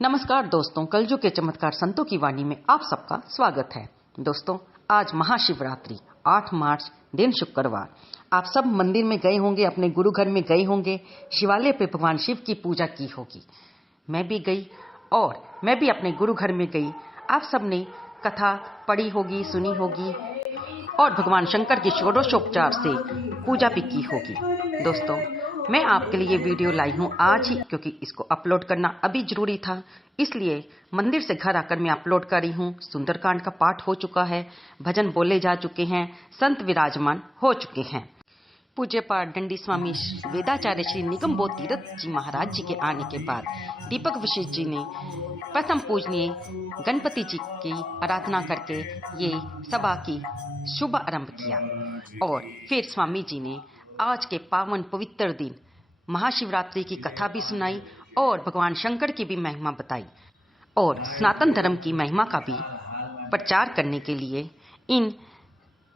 नमस्कार दोस्तों, कलयुग के चमत्कार संतों की वाणी में आप सबका स्वागत है। दोस्तों, आज महाशिवरात्रि 8 मार्च दिन शुक्रवार। आप सब मंदिर में गए होंगे, अपने गुरु घर में गए होंगे, शिवालय पे भगवान शिव की पूजा की होगी। मैं भी गई और मैं भी अपने गुरु घर में गई। आप सब ने कथा पढ़ी होगी, सुनी होगी और भगवान शंकर की षोडशोपचार से पूजा भी की होगी। दोस्तों, मैं आपके लिए वीडियो लाई हूँ आज ही, क्योंकि इसको अपलोड करना अभी जरूरी था। इसलिए मंदिर से घर आकर मैं अपलोड कर रही हूँ। सुंदरकांड का पाठ हो चुका है, भजन बोले जा चुके हैं, संत विराजमान हो चुके हैं। पूज्य पाठ दंडी स्वामी वेदाचार्य श्री निगम बोध तीरथ जी महाराज जी के आने के बाद दीपक वशिष्ठ जी ने प्रथम पूजनीय गणपति जी की आराधना करके ये सभा की शुभ आरंभ किया और फिर स्वामी जी ने आज के पावन पवित्र दिन महाशिवरात्रि की कथा भी सुनाई और भगवान शंकर की भी महिमा बताई और सनातन धर्म की महिमा का भी प्रचार करने के लिए इन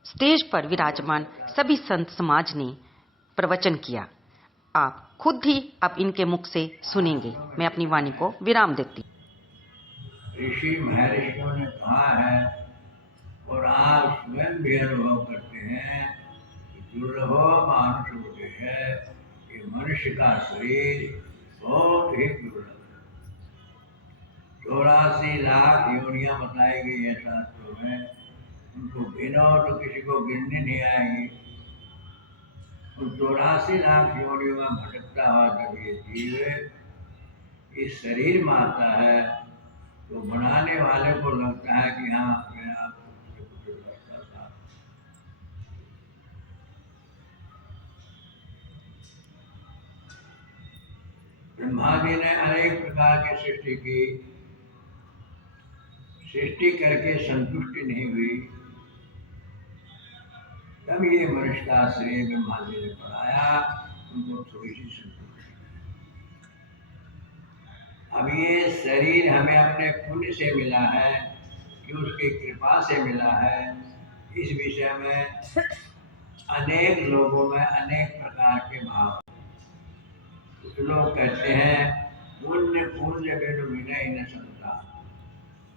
स्टेज पर विराजमान सभी संत समाज ने प्रवचन किया। आप खुद ही अब इनके मुख से सुनेंगे। मैं अपनी वाणी को विराम देती। ऋषि महर्षियों ने कहा है और आप स्वयं भी अनुभव करते हैं कि दुर्लभ मानुष होते हैं कि मनुष्य का शरीर बहुत ही दुर्लभ है। 84 लाख योनियां बताई गई है शास्त्रों में। उनको गिनो तो किसी को गिनने नहीं आएगी। उन 84 लाख योनियों में भटकता हुआ जब ये जीव इस शरीर में आता है तो बनाने वाले को लगता है कि हाँ, मैं आपको कुछ करता था। ब्रह्मा जी ने अनेक प्रकार की सृष्टि की। सृष्टि करके संतुष्टि नहीं हुई, तब ये मनुष्य का शरीर ब्रह्मा जी ने बनाया। उनको थोड़ी सी संतुष्टि। अब ये शरीर हमें अपने पुण्य से मिला है कि उसकी कृपा से मिला है। इस विषय में अनेक लोगों में अनेक प्रकार के भाव। कुछ लोग कहते हैं पुण्य पुण्य बिनु विनय न सकता,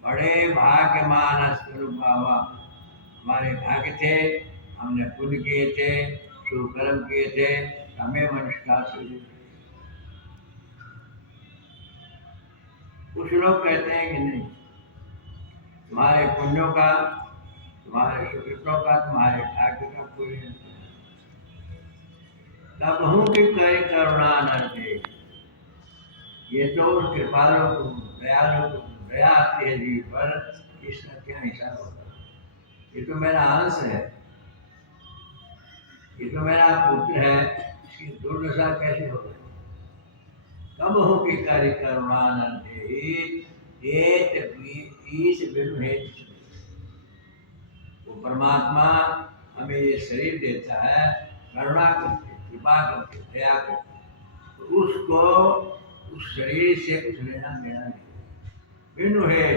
बड़े भाग्यमान स्वरूप बाबा। हमारे भाग्य थे, हमने पुण्य किए थे, शुभ कर्म किए थे, हमें मनुष्य का शरीर। कुछ लोग कहते हैं कि नहीं, तुम्हारे पुण्यों का, तुम्हारे सुकृतों का, तुम्हारे भाग्य का कोई नहीं। तब हूँ कि करे करुणा न दे। ये तो उस कृपालु को, दयालु को दया आती है जीव पर, इसका क्या हिसाब होगा। ये तो मेरा अंश है, ये तो मेरा पुत्र है, इसकी दुर्दशा कैसे हो गई। कब हो कि कार्य करुणा न दे। वो परमात्मा हमें ये शरीर देता है करुणा करके, कृपा करके, दया करके। तो उसको उस शरीर से कुछ लेना देना नहीं। बिनु है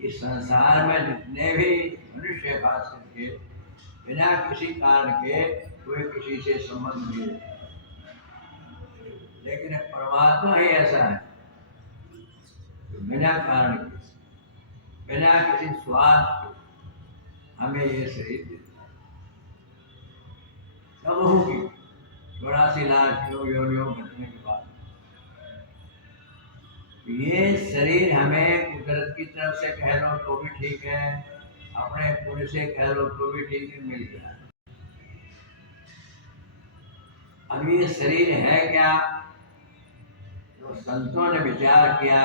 इस संसार में जितने भी मनुष्य खास करके बिना किसी कारण के कोई किसी से संबंध नहीं रखता, लेकिन परमात्मा ही ऐसा है तो बिना कारण के, बिना किसी स्वार्थ के हमें ये शरीर देता है। कब होगी 84 लाख योनियों घटने के बाद ये शरीर हमें कुदरत की तरफ से कह लो तो भी ठीक है, अपने पुण्य से कह लो तो भी ठीक है, मिल गया। अब ये शरीर है क्या, तो संतों ने विचार किया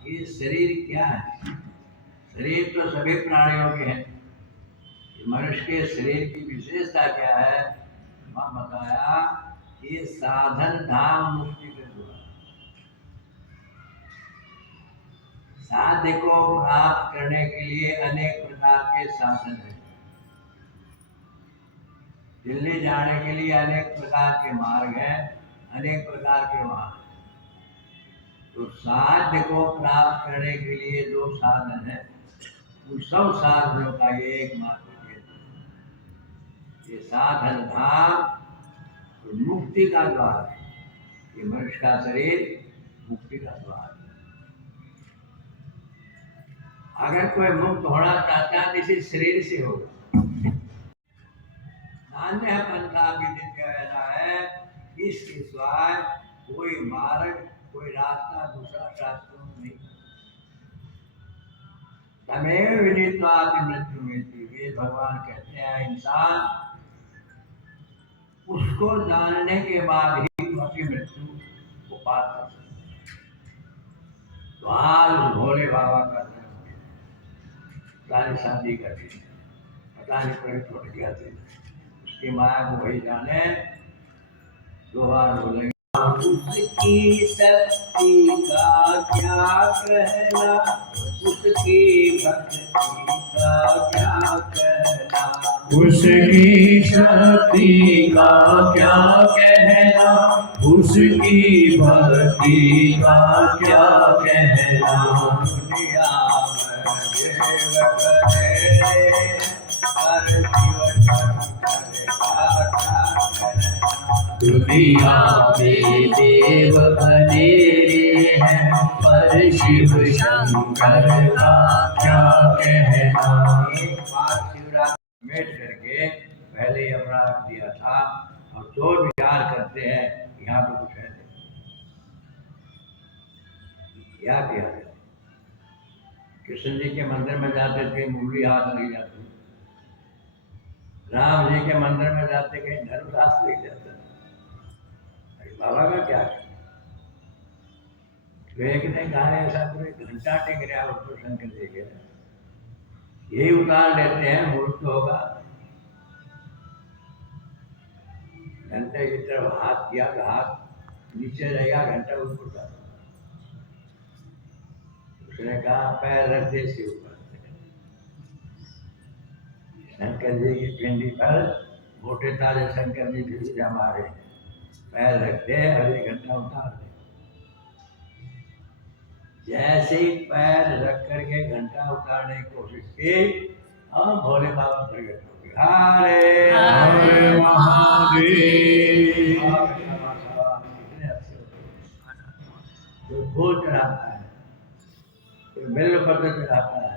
ये शरीर क्या है। शरीर तो सभी प्राणियों के हैं, मनुष्य के शरीर की विशेषता क्या है। वह बताया ये साधन धाम मुक्ति के द्वार। साध्य को प्राप्त करने के लिए अनेक प्रकार के साधन हैं। दिल्ली जाने के लिए अनेक प्रकार के मार्ग हैं, अनेक प्रकार के वाहन। तो साध्य को प्राप्त करने के लिए जो साधन है, उन सब साधनों का ये एकमात्र ये साधन धाम मुक्ति का द्वार है। कि मनुष्य का शरीर मुक्ति का द्वार है। अगर कोई मुक्त होना चाहता है तो इसी शरीर से होगा। नान्य पंथा विदित ऐसा है, इसके सिवाय कोई मार्ग, कोई रास्ता दूसरा शास्त्रों में नहीं। तमेव विदित्वाति मृत्यु में वे भगवान कहते हैं इंसान उसको जानने के बाद ही अपनी मृत्यु को पार कर सकता है। तो आज उस भोले बाबा का सारी शादी कर दी, पता नहीं प्रकट हो गया थे, उसकी माया को वही जाने। दो बार बोलेंगे उसकी शक्ति का क्या कहना, उसकी भक्ति का क्या कहना, उसकी शक्ति का क्या कहना, उसकी भक्ति का क्या कहना। दुनिया में देव बनेरे हैं, पर शिव शंकर का क्या कहना। एक बार शिवरात्रि में करके पहले ही अपराध दिया था, और जो विचार करते हैं यहाँ पे कुछ है नहीं। क्या किया जाए? कृष्ण जी के मंदिर में जाते थे, मुरली हाथ नहीं जाती। राम जी के मंदिर में जाते कहीं धनुरास्त्र नहीं जाता। बाबा का क्या है? एक ने कहा ऐसा पूरे घंटा टेक रहा उसको शंकर जी के, यही उतार लेते हैं, मूर्त होगा। घंटे की तरफ हाथ किया तो हाथ नीचे रहेगा, घंटा ऊपर जाता। उसने कहा पैर रख दे से ऊपर। शंकर जी की पिंडी पर मोटे ताजे शंकर जी भी हमारे पैर रखते हैं, हर एक घंटा उतार दे। जैसे ही पैर रख करके घंटा उतारने की कोशिश की और भोले बाबा प्रकट हो गए। हरे हरे महादेव। कितने अच्छे होते हैं। कोई फूल चढ़ाता है, कोई बेल पत्र चढ़ाता है,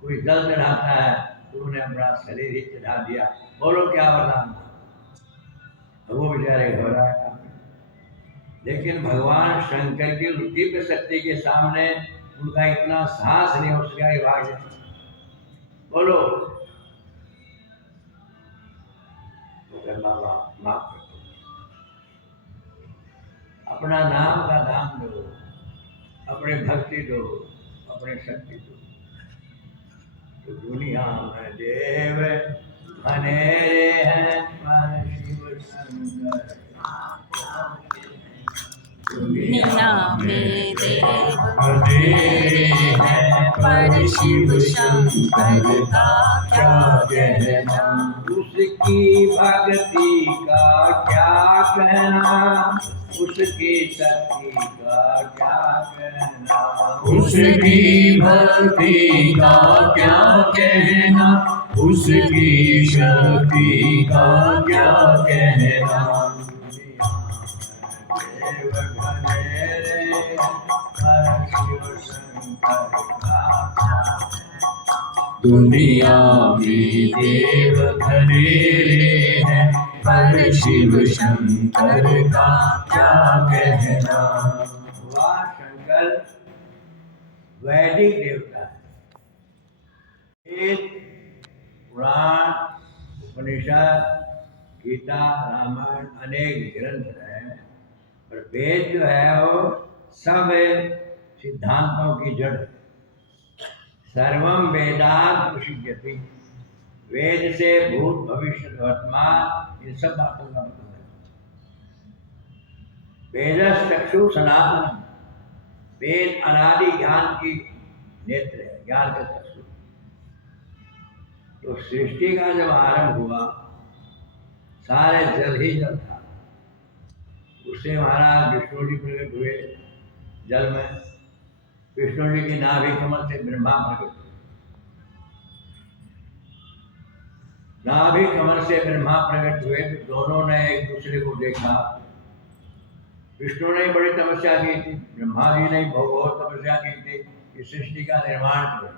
कोई जल चढ़ाता है, तो उन्हें अपना शरीर ही चढ़ा दिया। बोलो क्या वरदान था? तो वो बेचारे घबराए काम। लेकिन भगवान शंकर की दिव्य शक्ति के सामने उनका इतना साहस नहीं हो सका कि भाग जाए। बोलो तो बाबा माफ कर दो, अपना नाम का दान दो, अपने भक्ति दो, अपने शक्ति दो। तो दुनिया में देव बनेरे हैं, पर शिव शंकर दुनिया में देव बनेरे हैं, पर शिव शंकर का क्या कहना। उसकी भक्ति का क्या कहना, उसकी शक्ति का क्या कहना। उसकी भक्ति का क्या कहना, उसकी शक्ति का क्या कहना। दुनिया में देव बनेरे हैं, पर शिव शंकर का क्या कहना। भगवान शंकर वैदिक देवता है। वेद, पुराण, उपनिषद, गीता, रामायण अनेक ग्रंथ हैं, पर वेद जो है वो सब सिद्धांतों की जड़ है। सर्वम वेदांत प्रसिद्ध्यति, वेद से भूत भविष्य वर्तमान इन सब बातों का मतलब है। वेद चक्षु सनातन, वेद अनादि ज्ञान की नेत्र है, ज्ञान का चक्षु। तो सृष्टि का जब आरंभ हुआ सारे जल ही जल था, उससे महाराज विष्णु जी प्रकट हुए जल में। विष्णु जी की नाभि कमल से ब्रह्मा प्रकट हुए, नाभि कमल से ब्रह्मा प्रकट हुए। तो दोनों ने एक दूसरे को देखा विष्णु ने बड़ी तपस्या की थी, ब्रह्मा जी ने बहुत तपस्या की थी कि सृष्टि का निर्माण करें।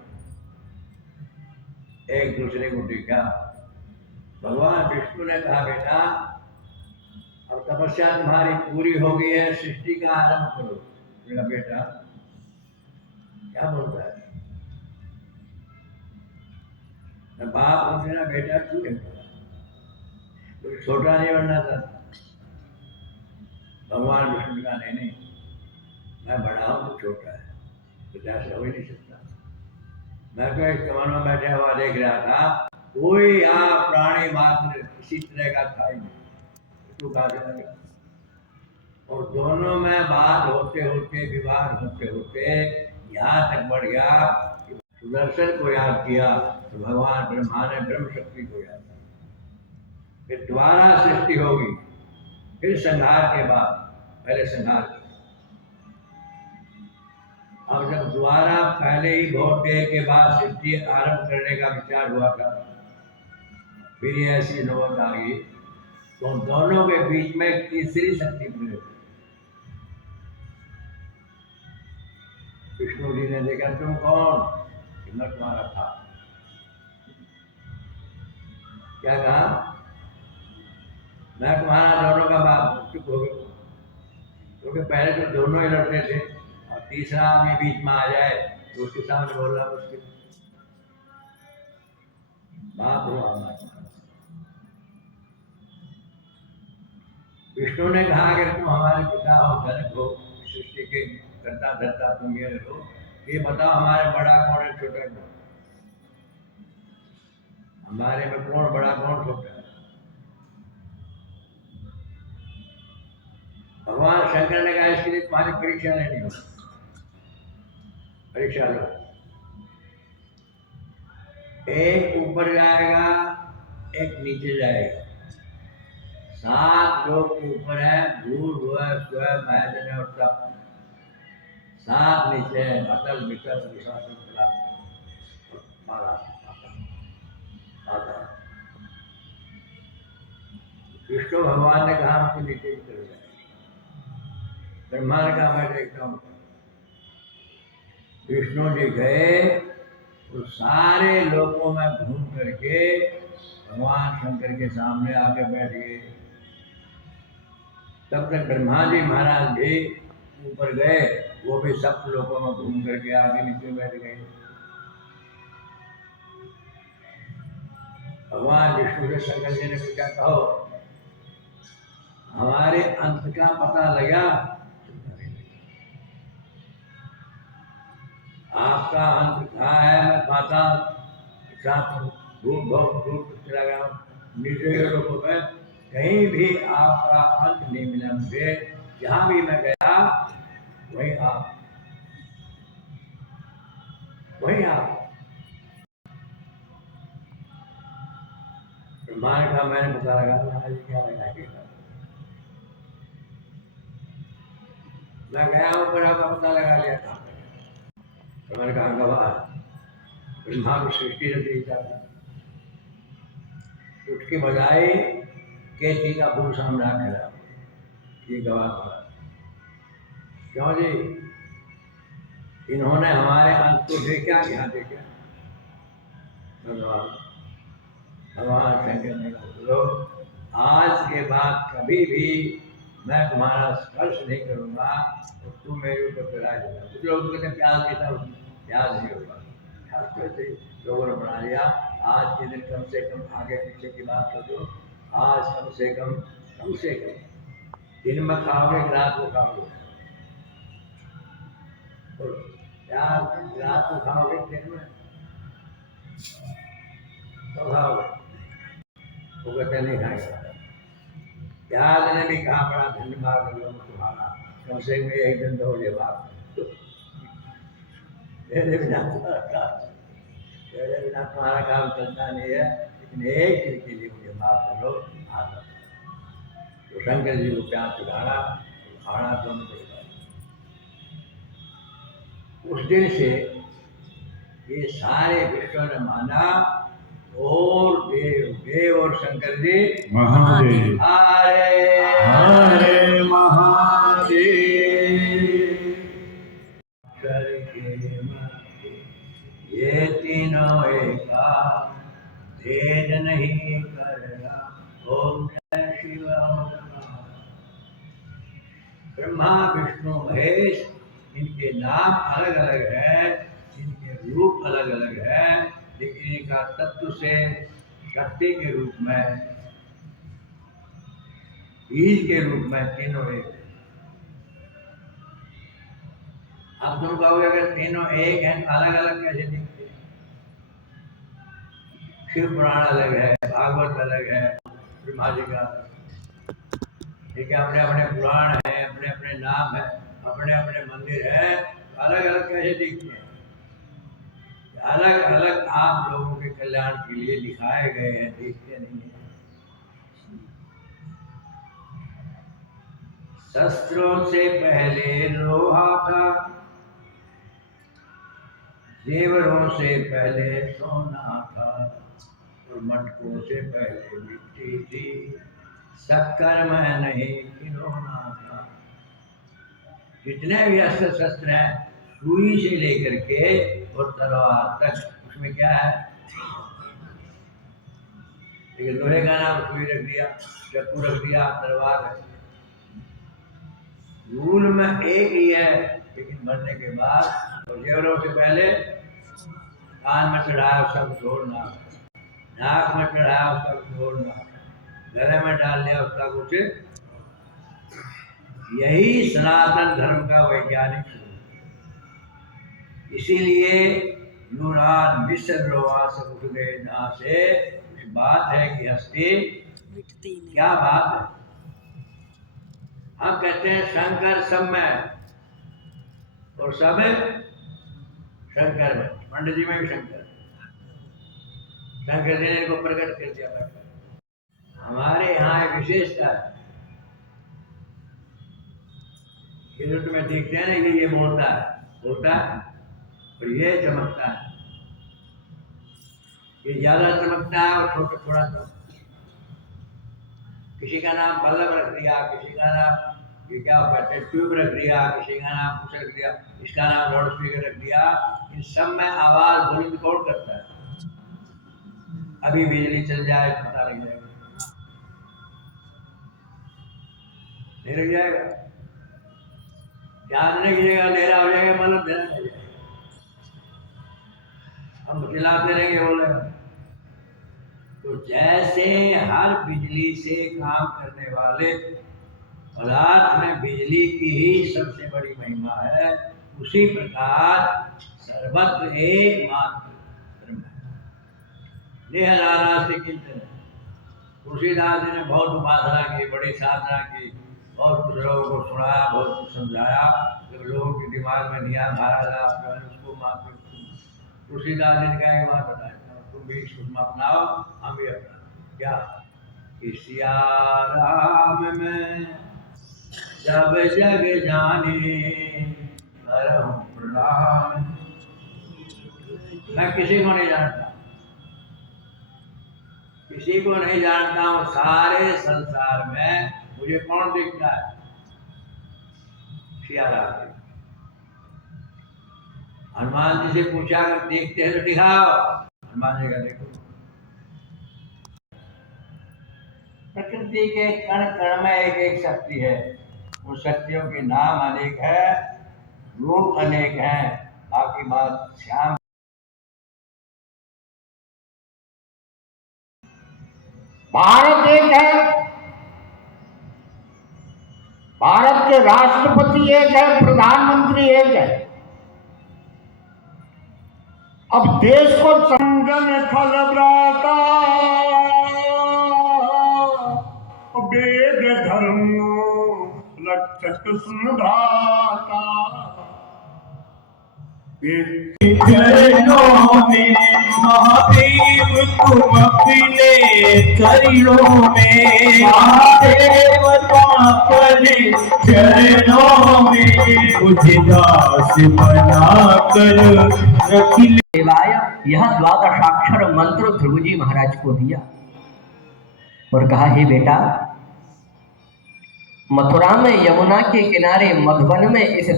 एक दूसरे को देखा, भगवान विष्णु ने कहा बेटा अब तपस्या तुम्हारी पूरी हो गई है, सृष्टि का आरंभ करो। मेरा बेटा क्या बोलता है? बाप और मेरा बेटा क्यों है? कोई छोटा नहीं बनना था। भगवान विष्णु का नहीं, मैं बड़ा हूं तो छोटा है, तो ऐसा हो ही नहीं सकता। मैं तो एक कमल में बैठा हुआ देख रहा था, कोई आप प्राणी मात्र किसी तरह का था ही नहीं, तू कहा जाएगा। और दोनों में बात होते होते, विवाद होते होते यहाँ तक बढ़ गया कि सुदर्शन को याद किया तो भगवान ब्रह्मा ने ब्रह्म शक्ति को याद किया। फिर दोबारा सृष्टि होगी, फिर संहार के बाद, पहले संहार किया। अब जब दोबारा पहले ही बहुत देर के बाद सृष्टि आरंभ करने का विचार हुआ था, फिर ये ऐसी नौबत आ गई तो दोनों के बीच में तीसरी शक्ति प्रयोग। विष्णु जी ने देखा तुम कौन? कि मैं तुम्हारा था। क्या कहा? मैं तुम्हारा दोनों का बाप। चुप हो गए, क्योंकि पहले तो दोनों ही लड़ते थे और तीसरा आदमी बीच में आ जाए तो उसके सामने बोलना मुश्किल। बाप हो हमारा। विष्णु ने कहा कि तुम हमारे पिता हो, जनक हो, सृष्टि के करता धरता तुम ये हो, ये बताओ हमारे बड़ा कौन है, छोटा कौन? हमारे में कौन बड़ा कौन छोटा है? भगवान शंकर ने कहा इसके लिए तुम्हारी परीक्षा लेनी होगी। परीक्षा लो, एक ऊपर जाएगा, एक नीचे जाएगा। 7 लोग ऊपर है, भूल भुवन स्वयं महजन और तप। 7 नीचे है, अतल विकल विशाल विष्णु भगवान ने कहा हमको नीचे चले जाएगा। ब्रह्मा ने कहा मैं देखता हूँ। विष्णु जी गए तो सारे लोगों में घूम करके भगवान शंकर के सामने आके बैठ गए। तब तक ब्रह्मा जी महाराज भी ऊपर गए, वो भी सब लोगों में घूम करके आगे नीचे बैठ गए। भगवान विष्णु से शंकर जी ने पूछा कहो हमारे अंत का पता लगा? आपका अंत कहाँ है? मैं पाता भूख चला गया हूँ नीचे लोगों में, कहीं भी आपका अंत नहीं मिला मुझे। जहां भी मैं गया वही आप, वही आप। ब्रह्मांड का मैंने पता लगा, महाराज क्या लगाएगा? मैं गया ऊपर, आपका पता लगा लिया था। तो मैंने कहा गवाह ब्रह्मा को सृष्टि रची जाती, उसके बजाय केची का फूल सामने खड़ा, ये गवाह था। क्यों जी? इन्होंने हमारे अंत को देखा, क्या देखा? भगवान शंकर ने कहा आज के बाद कभी भी मैं तुम्हारा स्पर्श नहीं करूंगा तो तुम मेरे ऊपर चढ़ा जाएगा। कुछ लोग कहते हैं प्याज के साथ, प्याज नहीं होगा। लोगों ने बना लिया। आज के दिन कम से कम, आगे पीछे की बात कर दो, आज कम से कम दिन में खाओगे कि रात को खाओगे? प्याज रात को खाओगे दिन में तो खाओगे? वो कहते नहीं खाएगा। प्याज ने भी कहा बड़ा धन्यवाद तुम्हारा, कम से कम एक दिन तो हो गए बाप, मेरे बिना तुम्हारा काम चलता नहीं है, लेकिन एक दिन के लिए मुझे माफ करो। तो शंकर जी को प्याज चढ़ाना, खाना दोनों को। उस दिन से ये सारे विश्व ने माना और देव और शंकर जी महादेव, हरे हरे महादेव। ब्रह्मा विष्णु महेश, इनके नाम अलग अलग है, इनके रूप अलग अलग है, लेकिन इनका तत्व से शक्ति के रूप में, बीज के रूप में तीनों एक। अब तुम कहोगे अगर तीनों एक हैं अलग अलग कैसे दिखते हैं? शिव पुराण अलग है, भागवत अलग है, ब्रह्मा जी का, ठीक है, अपने अपने पुराण है, अपने अपने नाम है, अपने अपने मंदिर है, अलग अलग कैसे दिखते हैं? अलग अलग आप लोगों के कल्याण के लिए दिखाए गए हैं, दिखते नहीं है। शस्त्रों से पहले लोहा था, जेवरों से पहले सोना था, और मटकों से पहले मिट्टी थी, शक्कर में नहीं खिलौना था। जितने भी अस्त्र शस्त्र हैं, सुई से लेकर के और तलवार तक, उसमें क्या है? लेकिन लोहे का नाम सुई रख दिया, चाकू रख दिया, तलवार रख दिया। रूल में एक ही है, लेकिन बनने के बाद और जेवरों से पहले कान में चढ़ाया सब छोड़ना, नाक में चढ़ाया सब छोड़ना, गले में डाल दिया उसका कुछ। यही सनातन धर्म का वैज्ञानिक स्वरूप है। इसीलिए यूनान मिस्र लोहा सब उठ गए जहाँ से। कुछ बात है कि हस्ती क्या बात है? हम कहते हैं शंकर सब में और सब शंकर में, पंडित जी में भी शंकर, शंकर जी ने इनको प्रकट कर दिया। हमारे यहाँ एक विशेषता है, ये जो तुम्हें देखते हैं ना, ये बोलता है और ये चमकता है, ये ज्यादा चमकता है और छोटा थोड़ा सा। किसी का नाम बल्लभ रख दिया, किसी का नाम ये क्या कहते हैं ट्यूब रख दिया, किसी का नाम कुछ रख दिया, इसका नाम लाउड स्पीकर रख दिया। इन सब में आवाज बुलंद कौन करता है? अभी बिजली चल जाए पता लग जाएगा, नहीं लग जाएगा? जानने की जगह अंधेरा हो जाएगा, मतलब ध्यान नहीं जाएगा, हम खिलाते रहेंगे बोले। तो जैसे हर बिजली से काम करने वाले पदार्थ में बिजली की ही सबसे बड़ी महिमा है, उसी प्रकार सर्वत्र एकमात्र धर्म है। देह नाना से किंतन, तुलसीदास जी ने बहुत उपासना की, बड़ी साधना की, बहुत कुछ लोगों को सुनाया, बहुत कुछ समझाया, जब लोगों के दिमाग में निया धारा था उसको मात्र तुलसीदास जी ने एक बात बताया, तुम भी इसको अपनाओ, हम भी अपना क्या कि सिया राम में सब जग जाने करहूं प्रणाम। मैं किसी को नहीं जानता, किसी को नहीं जानता हूँ, सारे संसार में मुझे कौन दिखता है? सिया राम। हनुमान जी से पूछा अगर देखते हैं तो दिखाओ, हनुमान जी का देखो। प्रकृति के कण कण में एक एक शक्ति है, उन शक्तियों के नाम अनेक है, रूप अनेक हैं, बाकी बात श्याम। भारत एक है, भारत के राष्ट्रपति एक है, प्रधानमंत्री एक है। अब देश को संगन खलब्राता वेद धर्म रक्षक सुनधाता। चरणों में महादेव तुम अपने चरणों में, महादेव तुम अपने चरणों में मुझे दास बनाकर रख देवाय यह द्वादशाक्षर मंत्र ध्रुव जी महाराज को दिया और कहा, हे बेटा, मथुरा में यमुना के किनारे मधुबन में इस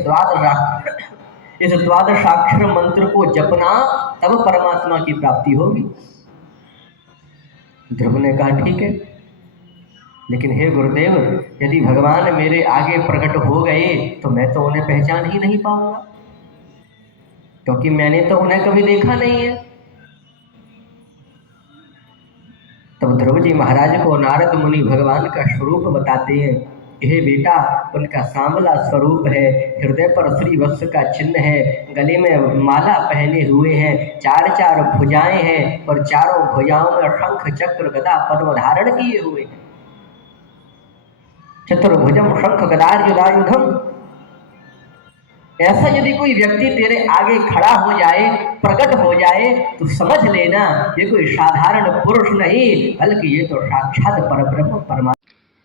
द्वादशाक्षर मंत्र को जपना, तब परमात्मा की प्राप्ति होगी। ध्रुव ने कहा ठीक है। लेकिन हे गुरुदेव, यदि भगवान मेरे आगे प्रकट हो गए तो मैं तो उन्हें पहचान ही नहीं पाऊंगा, क्योंकि मैंने तो उन्हें कभी देखा नहीं है। तब ध्रुव जी महाराज को नारद मुनि भगवान का स्वरूप बताते हैं। हे बेटा, उनका सांवला स्वरूप है, हृदय पर श्रीवत्स का चिन्ह है, गले में माला पहने हुए हैं, चार चार भुजाएं हैं और चारों भुजाओं में शंख चक्र गदा पद्म धारण किए हुए हैं। चतुर्भुजम शंख गदायुधम। ऐसा यदि कोई व्यक्ति तेरे आगे खड़ा हो जाए, प्रकट हो जाए, तो समझ लेना ये कोई साधारण पुरुष नहीं, बल्कि ये तो साक्षात परब्रह्म परमात्मा।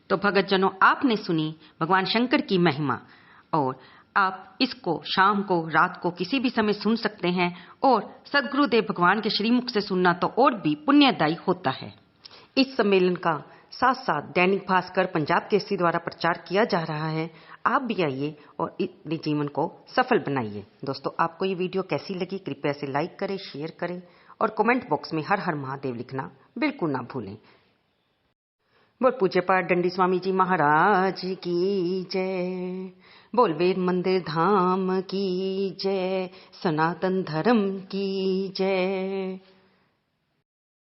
तो भगतजनों, आपने सुनी भगवान शंकर की महिमा, और आप इसको शाम को, रात को, किसी भी समय सुन सकते हैं। और सदगुरुदेव भगवान के श्रीमुख से सुनना तो और भी पुण्यदायी होता है। इस सम्मेलन का साथ साथ दैनिक भास्कर, पंजाब केसरी द्वारा प्रचार किया जा रहा है। आप भी आइए और अपने जीवन को सफल बनाइए। दोस्तों, आपको ये वीडियो कैसी लगी, कृपया से लाइक करें, शेयर करें और कमेंट बॉक्स में हर हर महादेव लिखना बिल्कुल ना भूलें। बोल पूज्य पाठ डंडी स्वामी जी महाराज की जय। बोल वेद मंदिर धाम की जय। सनातन धर्म की जय।